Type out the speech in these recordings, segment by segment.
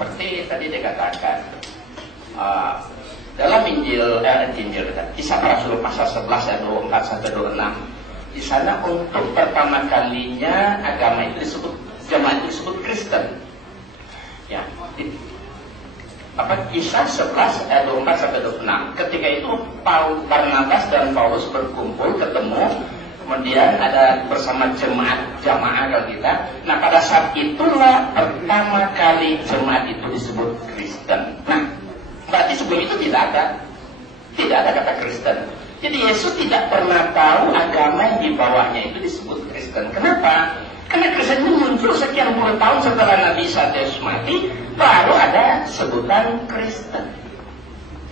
Seperti tadi dikatakan dalam Injil Kisah Para Rasul pasal 11 ayat 24 sampai 26. Di sana untuk pertama kalinya agama itu disebut, jemaat itu disebut Kristen. Ya, Kisah 11 ayat 24 sampai 26. Ketika itu Barnabas dan Paulus berkumpul, ketemu, kemudian ada bersama jemaah kalau kita. Nah, pada saat itulah pertama kali jemaat itu disebut Kristen. Nah, berarti sebelum itu tidak ada kata Kristen. Jadi Yesus tidak pernah tahu agama yang dibawanya itu disebut Kristen. Kenapa? Karena Kristen itu muncul sekian puluh tahun setelah Nabi Isa Yesus mati, baru ada sebutan Kristen.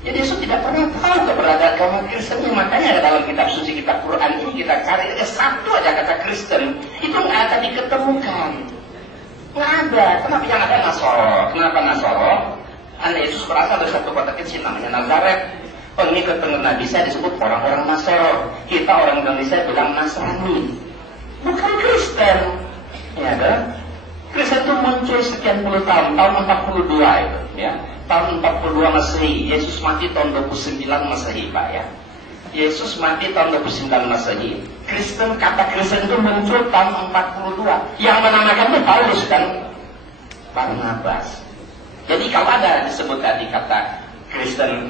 Jadi Yesus tidak pernah tahu keberadaan agama Kristen. Makanya dalam kitab suci, kitab Quran ini kita cari satu aja kata Kristen, itu nggak akan diketemukan. Nggak ada. Kenapa yang ada Nasoro? Kenapa Nasoro? Anak Yesus berasal dari satu kota kecil namanya Nazaret. Pengikut Nabi Isa disebut orang-orang Nasoro. Kita orang Indonesia bilang Nasrani. Bukan Kristen. Ya kan? Kristen itu muncul sekian puluh tahun 42 itu, ya. Tahun 42 Masehi. Yesus mati tahun 29 Masehi, Pak, ya. Yesus mati tahun 29 Masehi. Kristen, kata Kristen itu muncul tahun 42. Yang menamakan itu Paulus kan Barnabas. Jadi kalau ada disebut tadi kata Kristen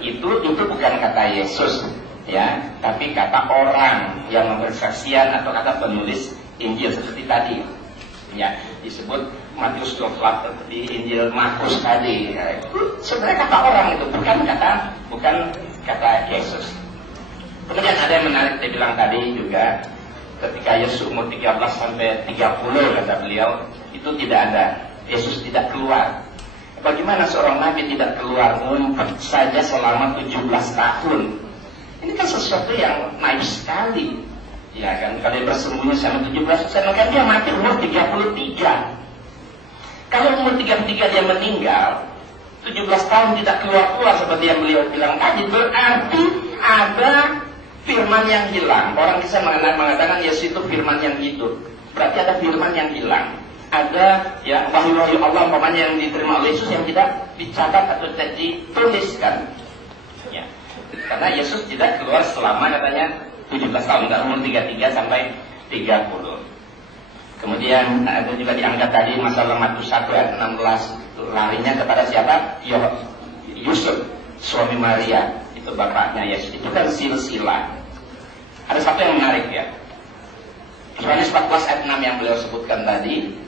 itu bukan kata Yesus, ya, tapi kata orang yang bersaksian atau kata penulis Injil seperti tadi, ya, disebut Matius 28 di Injil Markus tadi, ya, itu sebenarnya kata orang itu bukan kata Yesus. Kemudian ada yang menarik dia bilang tadi juga, ketika Yesus umur 13 sampai 30 kata beliau, itu tidak ada, Yesus tidak keluar. Bagaimana seorang nabi tidak keluar ngumpet saja selama 17 tahun? Ini kan sesuatu yang naif sekali. Ya kan, kalau dia bersembunyi selama 17 tahun, kan dia mati umur 33. Kalau umur 33 dia meninggal, 17 tahun tidak keluar seperti yang beliau bilang tadi, berarti ada firman yang hilang. Orang bisa mengatakan Yesus itu firman yang hidup. Berarti ada firman yang hilang. Ada ya wahyu-wahyu Allah umpamanya yang diterima oleh Yesus yang tidak dicatat atau tidak dituliskan, ya. Karena Yesus tidak keluar selama katanya 17 tahun, dari umur 33 sampai 30. Kemudian ada juga diangkat tadi masalah Matius 1 ayat 16, larinya kepada siapa? Yusuf, suami Maria, itu bapaknya Yesus. Itu kan silsilah. Ada satu yang menarik ya. Yohanes 14 ayat 6 yang beliau sebutkan tadi.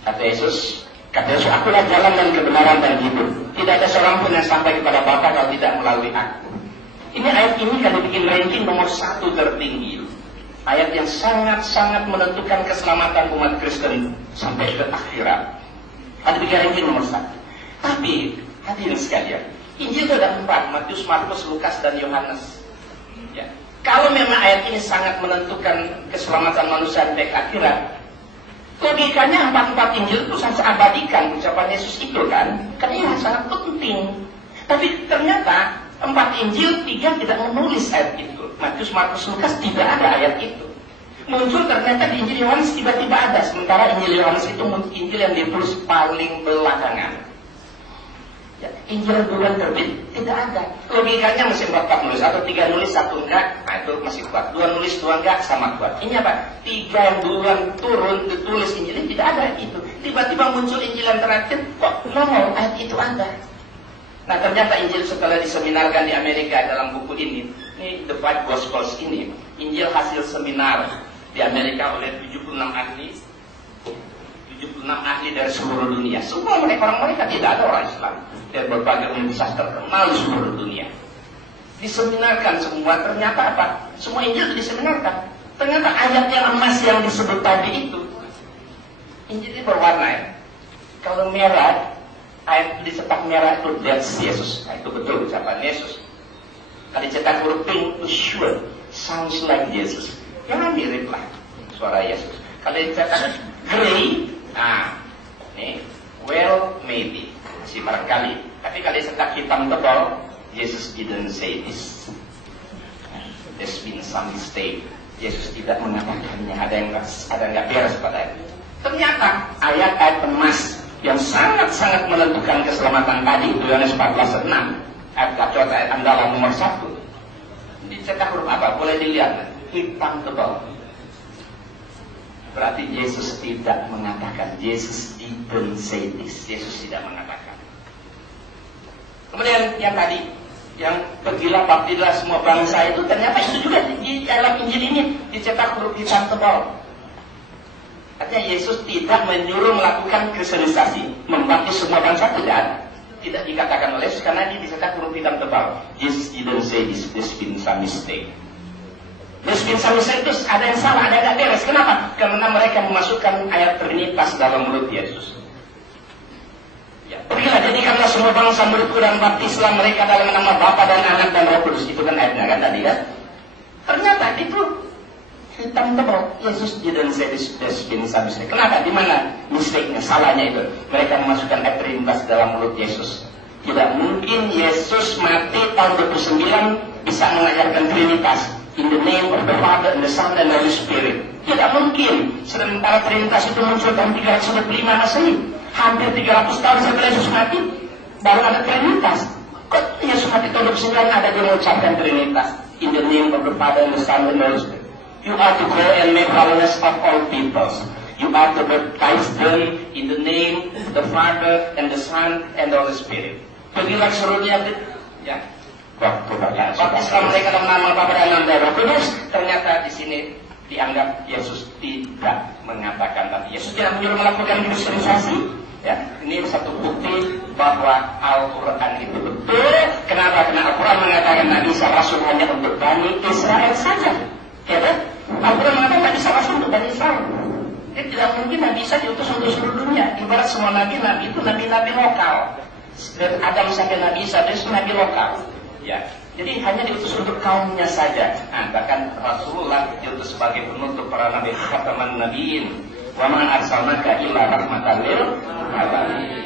Kata Yesus, akulah jalan dan kebenaran dan hidup. Tidak ada seorang pun yang sampai kepada Bapa kalau tidak melalui aku. Ini ayat ini kan dibikin ranking nomor 1 tertinggi. Ayat yang sangat-sangat menentukan keselamatan umat Kristen sampai ke akhirat. Ada dibikin ranking nomor 1. Tapi, hadirin sekalian, Injil itu ada 4, Matius, Markus, Lukas, dan Yohanes. Ya. Kalau memang ayat ini sangat menentukan keselamatan manusia sampai ke akhirat, logikanya 4 Injil itu sangat abadikan ucapan Yesus itu kan ini sangat penting. Tapi ternyata 4 Injil 3 tidak menulis ayat itu. Matius, Markus, Lukas tidak ada ayat itu. Muncul ternyata di Injil Yohanes tiba-tiba ada. Sementara Injil Yohanes itu Injil yang ditulis paling belakangan. Ya, Injil duluan terbit tidak ada. Logikanya mesti 4 nulis atau 3 nulis 1 enggak, nah itu masih kuat. 2 nulis 2 enggak sama kuat. Ini apa? 3 yang duluan turun ditulis Injil ini tidak ada itu. Tiba-tiba muncul Injil yang terakhir, kok nongol ayat itu ada. Nah ternyata Injil setelah diseminarkan di Amerika dalam buku ini The Five Gospels ini, Injil hasil seminar di Amerika oleh 76 ahli dari seluruh dunia. Semua mereka tidak ada orang Islam dari berbagai universitas terkenal di seluruh dunia. Diseminarkan semua, ternyata apa? Semua Injil diseminarkan. Ternyata ayat yang emas yang disebut tadi itu, Injil itu berwarna ya. Kalau merah, ayat dicetak merah itu that's Yesus. Nah, itu betul ucapan Yesus. Kalau dicetak huruf pink itu sure, sounds like Jesus. Jangan mirip lah suara Yesus. Kalau dicetak gray, nah, ini well maybe, masih barangkali. Tapi kalau dicetak hitam tebal, Jesus didn't say this. There's been some mistake. Yesus tidak mengatakannya. Ada yang nggak beres pada itu. Ternyata ayat-ayat emas yang sangat sangat menentukan keselamatan tadi, Yohanes 14:6, ayat andalan nomor 1. Dicetak huruf apa? Boleh dilihat, hitam tebal. Berarti Yesus tidak mengatakan. Yesus didn't say this. Yesus tidak mengatakan. Kemudian yang tadi, yang pergilah baptislah semua bangsa itu, ternyata itu juga di dalam Injil ini dicetak huruf hitam tebal. Artinya Yesus tidak menyuruh melakukan kristenisasi, membaptis semua bangsa, tidak. Tidak dikatakan oleh Yesus karena ini dicetak huruf hitam tebal. Jesus didn't say this. There's been some mistake. There's been some mistake, itu ada yang salah, ada yang beres. Kenapa? Karena mereka memasukkan ayat Trinitas dalam mulut Yesus. Ya, pergilah jadikanlah semua bangsa muridku dan baptislah mereka dalam nama Bapa dan Anak dan Roh Kudus. Itu kan ayatnya kan tadi kan? Ternyata itu hitam tebal. Yesus didn't say this. There's been some mistake. Kenapa? Di mana mistake-nya, salahnya itu? Mereka memasukkan ayat Trinitas dalam mulut Yesus. Tidak mungkin Yesus mati tahun 29 bisa mengajarkan Trinitas. In the name of the Father and the Son and the Holy Spirit. Tidak mungkin. Sementara Trinitas itu muncul tahun 305 Masehi. Hampir 300 tahun setelah Yesus mati, baru ada Trinitas. Kok Yesus mati tahun 29 ada dia mengucapkan Trinitas? In the name of the Father and the Son and the Holy Spirit. You are to go and make followers of all peoples. You are to baptize them in the name of the Father and the Son and the Holy Spirit. Pergilah seluruhnya, ya. Waktu baptislah mereka dalam nama Bapa dan Anak dan Roh Kudus. Ternyata di sini dianggap Yesus tidak mengatakan tadi. Yesus tidak menyuruh melakukan kristenisasi. Ya, ini satu bukti bahwa Al-Quran itu betul. Kenapa? Karena Al-Quran mengatakan Nabi Isa Rasul hanya untuk Bani Israel saja. Ya kan? Al-Quran mengatakan Nabi Isa Rasul untuk Bani Israel. Jadi tidak mungkin Nabi Isa diutus untuk seluruh dunia. Ibarat semua nabi itu nabi-nabi lokal. Dan Adam sampai Nabi Isa itu nabi lokal. Ya, jadi hanya diutus untuk kaumnya saja. Nah, bahkan Rasulullah diutus sebagai penutup para nabi, khataman nabiyyin. Wa ma arsalnaka illa rahmatan lil alamin.